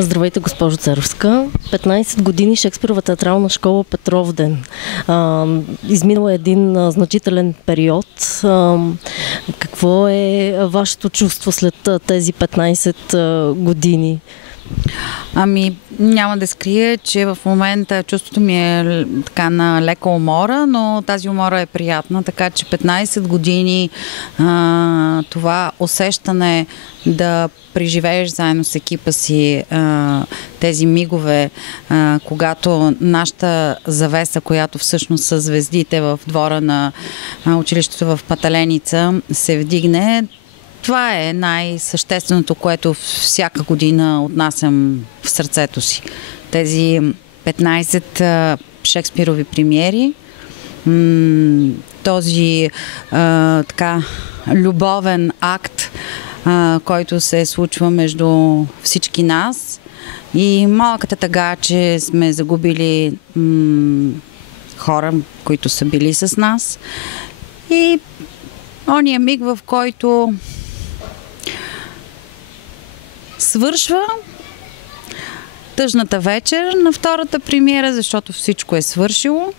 Здравейте, госпожо Царовска. 15 години Шекспирова театрална школа Петровден. Изминал е един значителен период. Какво е вашето чувство след тези 15 години? Няма да скрия, че в момента чувството ми е така на лека умора, но тази умора е приятна, така че 15 години това усещане да преживееш заедно с екипа си тези мигове, когато нашата завеса, която всъщност са звездите в двора на училището в Паталеница, се вдигне. Това е най-същественото, което всяка година отнасям в сърцето си. Тези 15 Шекспирови премиери, този така любовен акт, който се случва между всички нас и малката тъга, че сме загубили хора, които са били с нас, и ония миг, в който свършва тъжната вечер на втората премиера, защото всичко е свършило,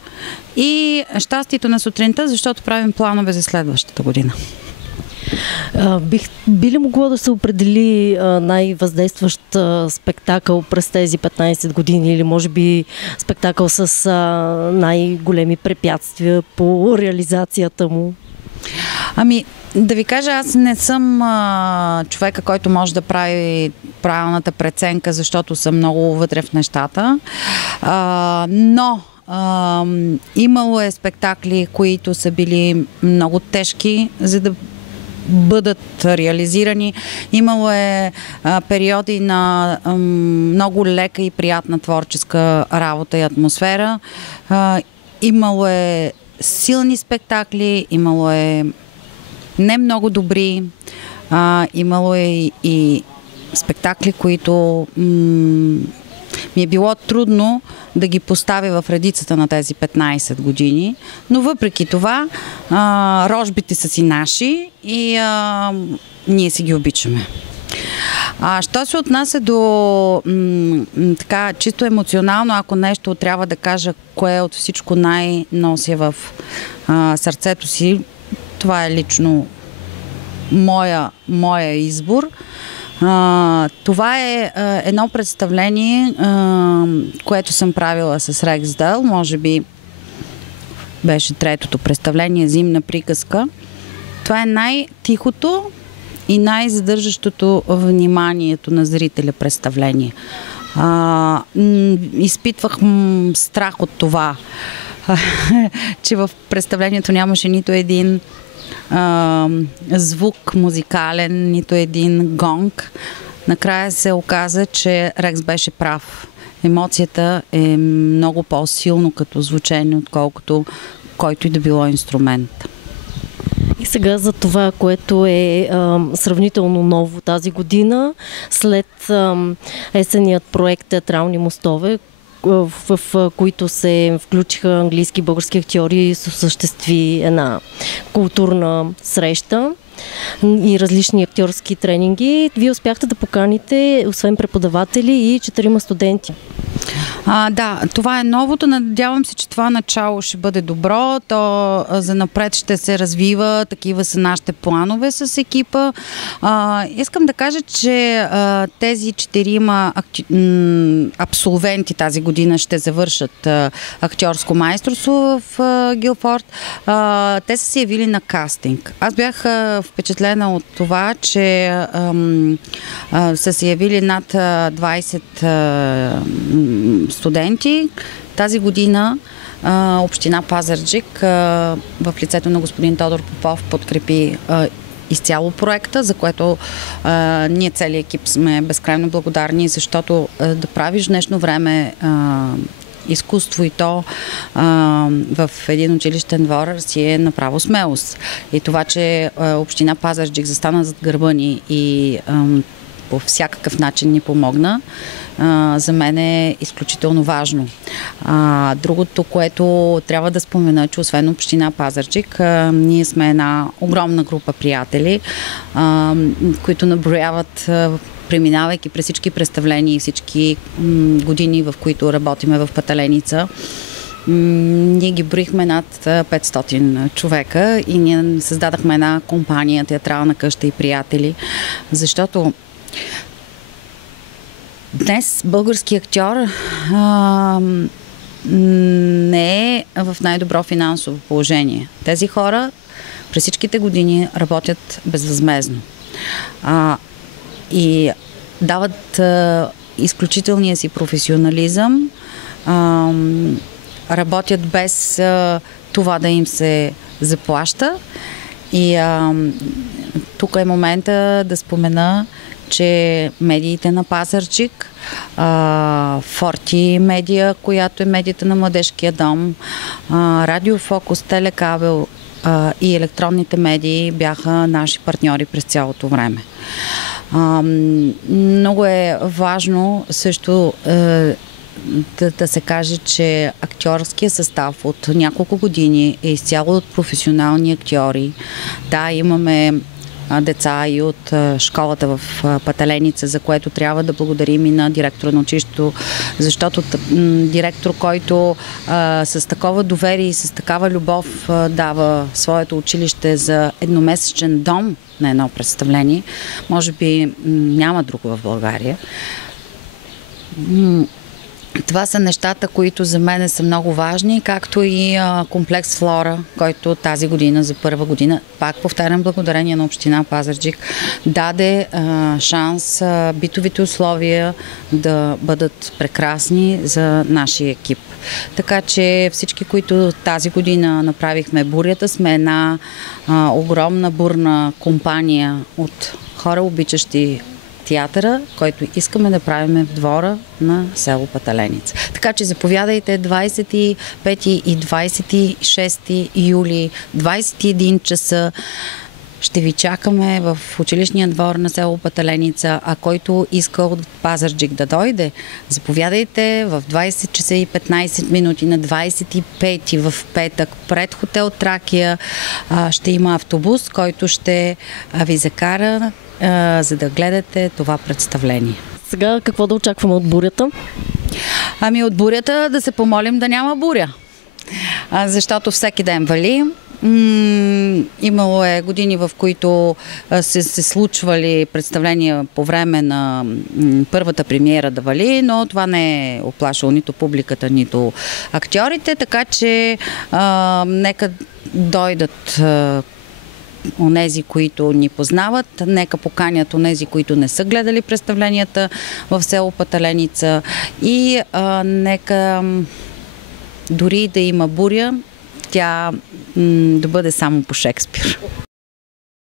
и щастието на сутринта, защото правим планове за следващата година. Би ли могло да се определи най-въздействащ спектакъл през тези 15 години или може би спектакъл с най-големи препятствия по реализацията му? Да ви кажа, аз не съм човека, който може да прави правилната преценка, защото съм много вътре в нещата, но имало е спектакли, които са били много тежки, за да бъдат реализирани. Имало е периоди на много лека и приятна творческа работа и атмосфера. Имало е силни спектакли, имало е не много добри, имало е и спектакли, които ми е било трудно да ги поставя в редицата на тези 15 години, но въпреки това рожбите са си наши и ние си ги обичаме. Що се отнася до така чисто емоционално, ако нещо трябва да кажа, кое от всичко най-нося в сърцето си, това е лично моя избор. Това е едно представление, което съм правила с Рексдейл, може би беше третото представление, Зимна приказка. Това е най-тихото и най-задържащото вниманието на зрителя представление. Изпитвах страх от това, че в представлението нямаше нито един звук музикален, нито един гонг. Накрая се оказа, че Рекс беше прав. Емоцията е много по-силно като звучение, отколкото който и да било инструмент. И сега за това, което е сравнително ново тази година, след есенният проект Театрални мостове, в които се включиха английски и български актьори и се осъществи една културна среща и различни актьорски тренинги. Вие успяхте да поканите, освен преподаватели, и 4 студенти. Да, това е новото. Надявам се, че това начало ще бъде добро. То занапред ще се развива. Такива са нашите планове с екипа. Искам да кажа, че тези 4 абсолвенти тази година ще завършат актьорско майсторство в Гилфорд. Те са се явили на кастинг. Аз бях впечатлена от това, че са се явили над 20 студенти. Тази година община Пазарджик в лицето на господин Тодор Попов подкрепи изцяло проекта, за което ние целият екип сме безкрайно благодарни, защото да правиш днешно време изкуство и то в един училищен двор си е направо смелост. И това, че община Пазарджик застана зад гърба ни и по всякакъв начин ни помогна, за мен е изключително важно. Другото, което трябва да спомена, че освен община Пазарджик, ние сме една огромна група приятели, които наброяват преминавайки през всички представления и всички години, в които работиме в Пателеница, ние ги броихме над 500 човека и ние създадахме една компания, театрална къща и приятели, защото днес български актьор не е в най-добро финансово положение. Тези хора през всичките години работят безвъзмездно и дават изключителния си професионализъм, работят без това да им се заплаща. И тук е момента да спомена, че медиите на Пазарджик, Форти медия, която е медията на Младежкия дом, Радио Фокус, Телекабел и електронните медии бяха наши партньори през цялото време. Много е важно също да се каже, че актьорския състав от няколко години е изцяло от професионални актьори. Да, имаме деца и от школата в Пателеница, за което трябва да благодарим и на директора на училището, защото директор, който с такова доверие и с такава любов дава своето училище за едномесечен дом на едно представление, може би няма друго в България. Това са нещата, които за мен са много важни, както и комплекс Флора, който тази година, за първа година, пак повтарям, благодарение на община Пазарджик, даде шанс битовите условия да бъдат прекрасни за нашия екип. Така че всички, които тази година направихме бурята, сме една огромна бурна компания от хора, обичащи театъра, който искаме да правим в двора на село Пателеница. Така че заповядайте 25 и 26 юли, 21 часа. Ще ви чакаме в училищния двор на село Пателеница, а който иска от Пазарджик да дойде, заповядайте в 20 часа и 15 минути на 25 в петък пред хотел Тракия. Ще има автобус, който ще ви закара, за да гледате това представление. Сега какво да очакваме от бурята? Ами от бурята да се помолим да няма буря, защото всеки ден вали. Имало е години, в които се случвали представления по време на първата премиера да вали, но това не е оплашило нито публиката, нито актьорите, така че нека дойдат онези, които ни познават, нека поканят онези, които не са гледали представленията в село Пателеница и нека дори да има буря, тя да бъде само по Шекспир.